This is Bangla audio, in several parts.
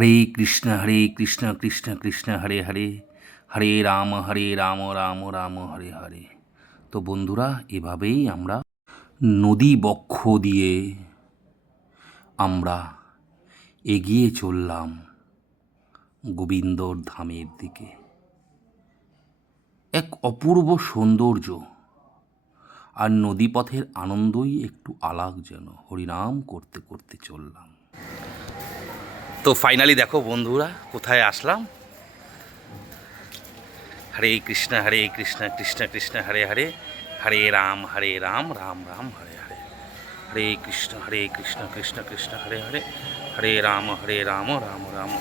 হরে কৃষ্ণ হরে কৃষ্ণ কৃষ্ণ কৃষ্ণ, হরে হরে। হরে রাম হরে রাম রাম রাম, হরে হরে। তো বন্ধুরা, এভাবেই আমরা নদী বক্ষ দিয়ে আমরা এগিয়ে চললাম গোবিন্দর ধামের দিকে। এক অপূর্ব সৌন্দর্য আর নদীপথের আনন্দই একটু আলাগ যেন, হরিনাম করতে করতে চললাম। তো ফাইনালি দেখো বন্ধুরা, কোথায় আসলাম? হরে কৃষ্ণ হরে কৃষ্ণ কৃষ্ণ কৃষ্ণ, হরে হরে হরে রাম হরে রাম রাম রাম, হরে হরে। হরে কৃষ্ণ হরে কৃষ্ণ কৃষ্ণ কৃষ্ণ, হরে হরে হরে রাম হরে রাম রাম রাম।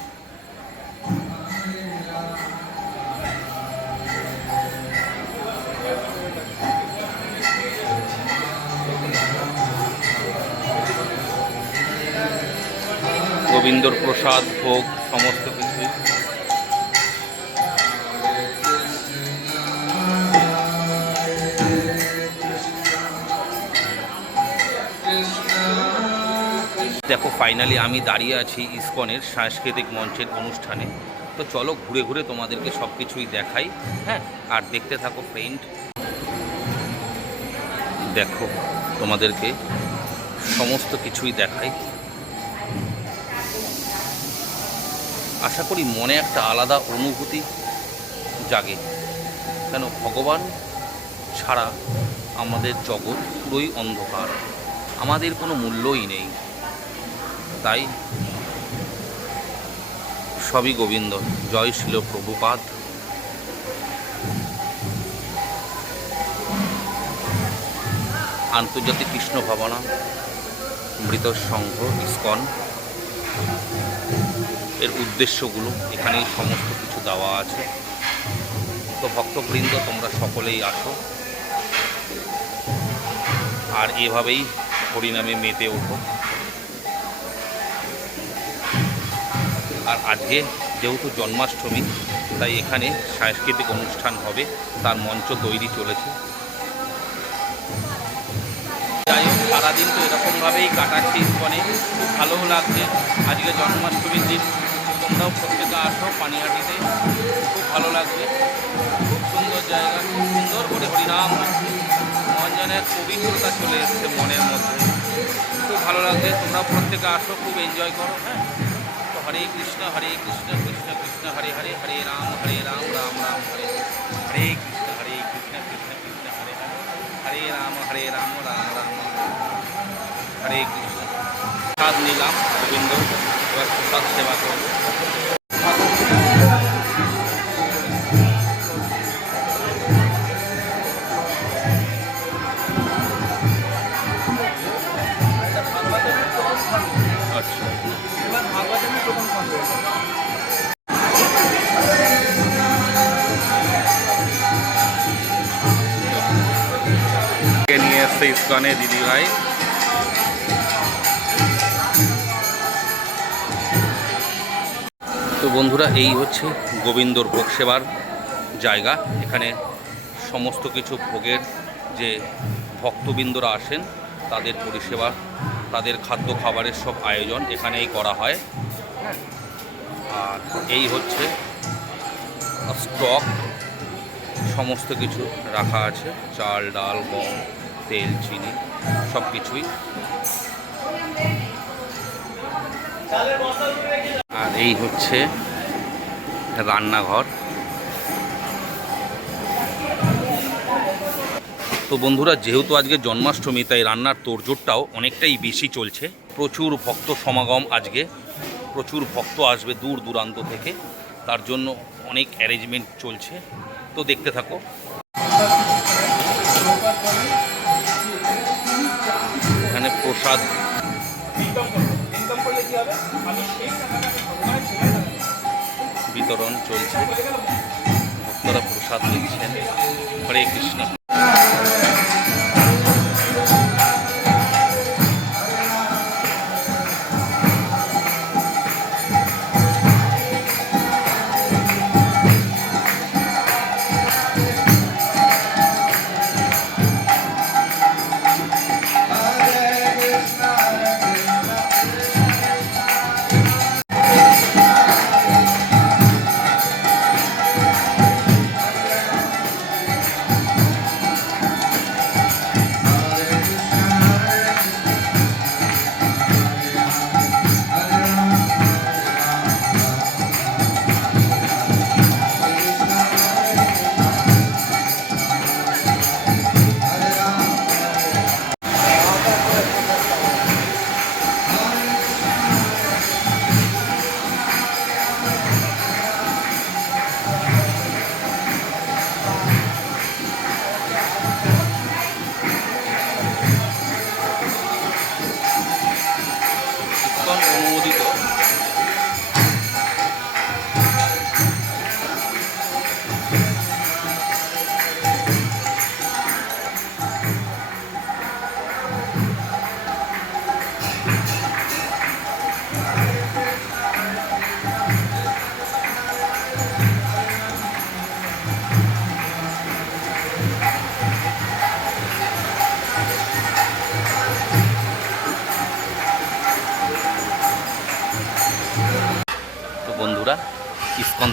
গোবিন্দর প্রসাদ, ভোগ, সমস্ত কিছুই। দেখো ফাইনালি আমি দাঁড়িয়ে আছি ইসকনের সাংস্কৃতিক মঞ্চের অনুষ্ঠানে। তো চলো ঘুরে ঘুরে তোমাদেরকে সব কিছুই দেখাই হ্যাঁ? আর দেখতে থাকো ফ্রেন্ড দেখো, তোমাদেরকে সমস্ত কিছুই দেখাই। আশা করি মনে একটা আলাদা অনুভূতি জাগে। কেন? ভগবান ছাড়া আমাদের জগৎ পুরোই অন্ধকার। আমাদের কোনো মূল্যই নেই। তাই সবই গোবিন্দ। জয় শিল প্রভুপাদ। আন্তর্জাতিক কৃষ্ণ ভাবনা, মৃত সংঘ, ইস্কন। এর উদ্দেশ্যগুলো, এখানেই সমস্ত কিছু দেওয়া আছে। তো ভক্তবৃন্দ, তোমরা সকলেই আসো। আর এভাবেই হরিনামে মেতে ওঠো। আর আজকে যেহেতু জন্মাষ্টমী, তাই এখানে সাংস্কৃতিক অনুষ্ঠান হবে, তার মঞ্চ তৈরি চলেছে। যাই হোক, সারাদিন তো এরকমভাবেই কাটাচ্ছি ইস্কনে খুব ভালোও লাগছে। আজকে জন্মাষ্টমীর দিন তোমরাও প্রত্যেকে আসো পানিহাটিতে। খুব ভালো লাগবে। খুব সুন্দর জায়গা, খুব সুন্দর করে হরিনাম মন পবিত্রতা চলে এসছে মনের মধ্যে। খুব ভালো লাগবে তোমরা প্রত্যেকে আসো, খুব এনজয় করো হ্যাঁ? তো হরে কৃষ্ণ হরে কৃষ্ণ কৃষ্ণ কৃষ্ণ, হরে হরে হরে রাম হরে রাম রাম রাম, হরে হরে। কৃষ্ণ হরে কৃষ্ণ কৃষ্ণ কৃষ্ণ, হরে হরে। হরে রাম হরে রাম রাম রাম, হরে। কৃষ্ণ। প্রসাদ নিলাম, গোবিন্দ। এবার আচ্ছা নিয়ে এসছে ইস্কনে? দিদি তো বন্ধুরা, এই হচ্ছে গোবিন্দর ভোগ সেবার জায়গা এখানে সমস্ত কিছু ভোগের যে ভক্তবৃন্দরা আসেন, তাদের পরিষেবা, তাদের খাদ্য খাবারের সব আয়োজন এখানেই করা হয়। আর এই হচ্ছে স্টক, সমস্ত কিছু রাখা আছে, চাল, ডাল, গম, তেল, চিনি সব কিছুই এই হচ্ছে রান্নাঘর। তো বন্ধুরা, যেহেতু আজকে জন্মাষ্টমী, তাই রান্নার তোড়জোড়টাও অনেকটাই বেশি চলছে। প্রচুর ভক্ত সমাগম আজকে। প্রচুর ভক্ত আসবে দূর দূরান্ত থেকে। তার জন্য অনেক অ্যারেঞ্জমেন্ট চলছে। তো দেখতে থাকো। এখানে প্রসাদ। বিতরণ চলছে। ভক্তরা প্রসাদ নিচ্ছেন। হরে কৃষ্ণ।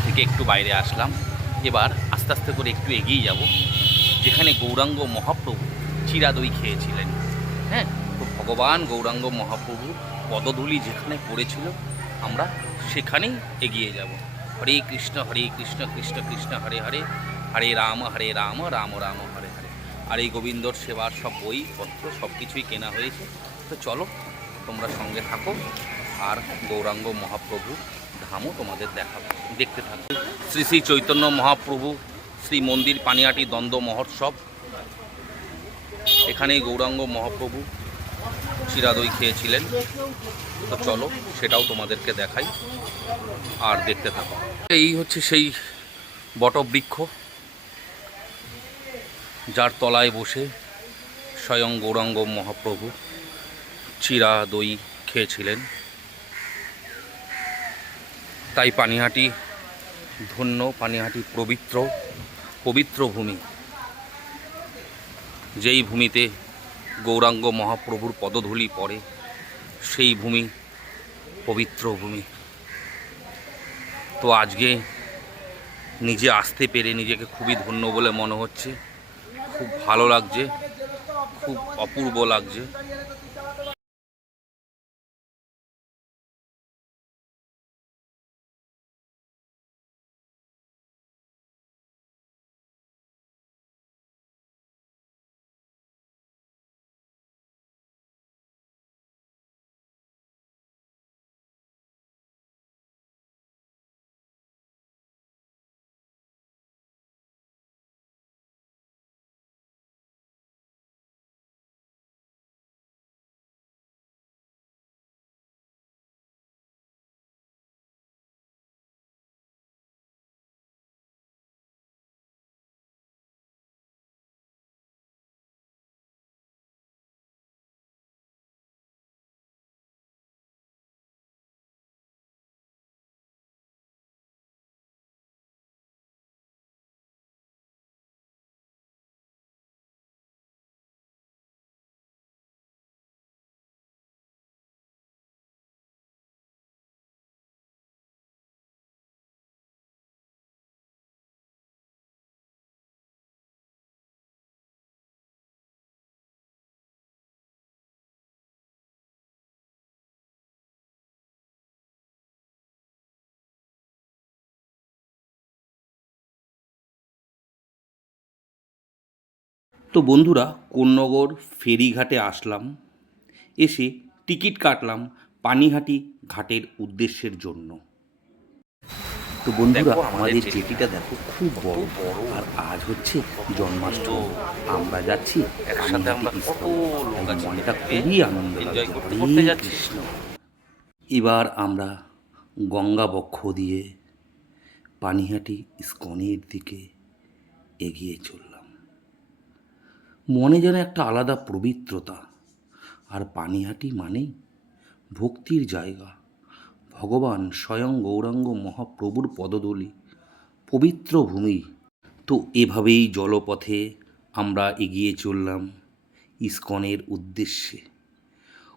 থেকে একটু বাইরে আসলাম। এবার আস্তে আস্তে করে একটু এগিয়ে যাব, যেখানে গৌরাঙ্গ মহাপ্রভু চিরাদই খেয়েছিলেন। হ্যাঁ তো ভগবান গৌরাঙ্গ মহাপ্রভু পদধূলি যেখানে পড়েছিল, আমরা সেখানেই এগিয়ে যাব। হরে কৃষ্ণ হরে কৃষ্ণ কৃষ্ণ কৃষ্ণ, হরে হরে হরে রাম হরে রাম রাম রাম, হরে হরে। আর এই গোবিন্দর সেবার সব বই পত্র সব কিছুই কেনা হয়েছে। তো চলো তোমরা সঙ্গে থাকো, আর গৌরাঙ্গ মহাপ্রভু ধামও তোমাদের দেখাবো, দেখতে থাকো। শ্রী শ্রী চৈতন্য মহাপ্রভু, শ্রী মন্দির পানিয়াটি দ্বন্দ্ব মহোৎসব এখানে গৌরাঙ্গ মহাপ্রভু চিরাদই খেয়েছিলেন। তো চলো, সেটাও তোমাদেরকে দেখাই আর দেখতে থাকো। এই হচ্ছে সেই বটবৃক্ষ, যার তলায় বসে স্বয়ং গৌরাঙ্গ মহাপ্রভু চিরা দই খেয়েছিলেন। তাই পানিহাটি ধন্য, পানিহাটি পবিত্র পবিত্র ভূমি। যেই ভূমিতে গৌরাঙ্গ মহাপ্রভুর পদধূলি পড়ে, সেই ভূমি পবিত্র ভূমি। তো আজকে নিজে আসতে পেরে নিজেকে খুবই ধন্য বলে মনে হচ্ছে। খুব ভালো লাগছে, খুব অপূর্ব লাগছে। তো বন্ধুরা কোন্নগর ফেরিঘাটে আসলাম এসে টিকিট কাটলাম পানিহাটি ঘাটের উদ্দেশ্যের জন্য। তো বন্ধুরা আমাদের জেটিটা দেখো খুব বড়। বড় আর আজ হচ্ছে জন্মাষ্টমী। আমরা যাচ্ছি মনটা খুবই আনন্দ। কৃষ্ণ। এবার আমরা গঙ্গা বক্ষ দিয়ে পানিহাটি ইস্কনের দিকে এগিয়ে চললাম। মনে যেন একটা আলাদা পবিত্রতা। আর পানিহাটি মানেই ভক্তির জায়গা। ভগবান স্বয়ং গৌরাঙ্গ মহাপ্রভুর পদদলি, পবিত্র ভূমি। তো এভাবেই জলপথে আমরা এগিয়ে চললাম ইস্কনের উদ্দেশ্যে।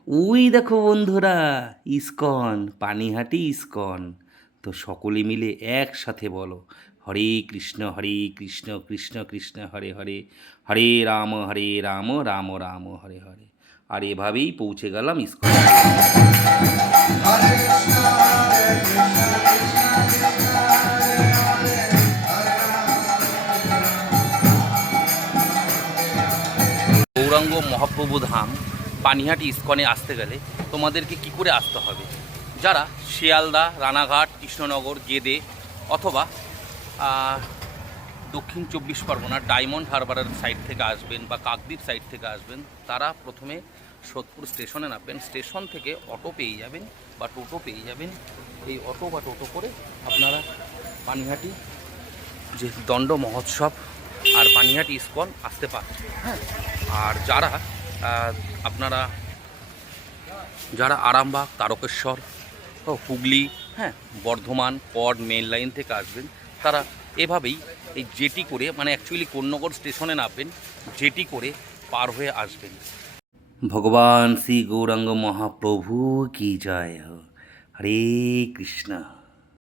ওই দেখো বন্ধুরা, ইস্কন, পানিহাটি ইস্কন। তো সকলে মিলে একসাথে বলো হরে কৃষ্ণ হরে কৃষ্ণ কৃষ্ণ কৃষ্ণ, হরে হরে। হরে রাম হরে রাম রাম রাম, হরে হরে। আর এভাবেই পৌঁছে গেলাম ইস্কন। গৌরাঙ্গ মহাপ্রভু ধাম পানিহাটি ইস্কনে আসতে গেলে তোমাদেরকে কি করে আসতে হবে? যারা শিয়ালদা, রানাঘাট, কৃষ্ণনগর, গেদে অথবা দক্ষিণ চব্বিশ পরগনা ডায়মন্ড হারবারের সাইড থেকে আসবেন বা কাকদ্বীপ সাইড থেকে আসবেন, তারা প্রথমে সোদপুর স্টেশনে নামবেন। স্টেশন থেকে অটো পেয়ে যাবেন বা টোটো পেয়ে যাবেন। এই অটো বা টোটো করে আপনারা পানিহাটি যে দণ্ড মহোৎসব আর পানিহাটি ইস্কন আসতে পারছে হ্যাঁ আর যারা আপনারা যারা আরামবাগ, তারকেশ্বর হুগলি হ্যাঁ বর্ধমান, পড মেন লাইন থেকে আসবেন তারা এভাবেই এই জেটি করে মানে অ্যাকচুয়ালি কোন্নগর স্টেশনে নামবেন, জেটি করে পার হয়ে আসবেন। ভগবান শ্রী গৌরাঙ্গ মহাপ্রভু কি জয়! হরে কৃষ্ণ!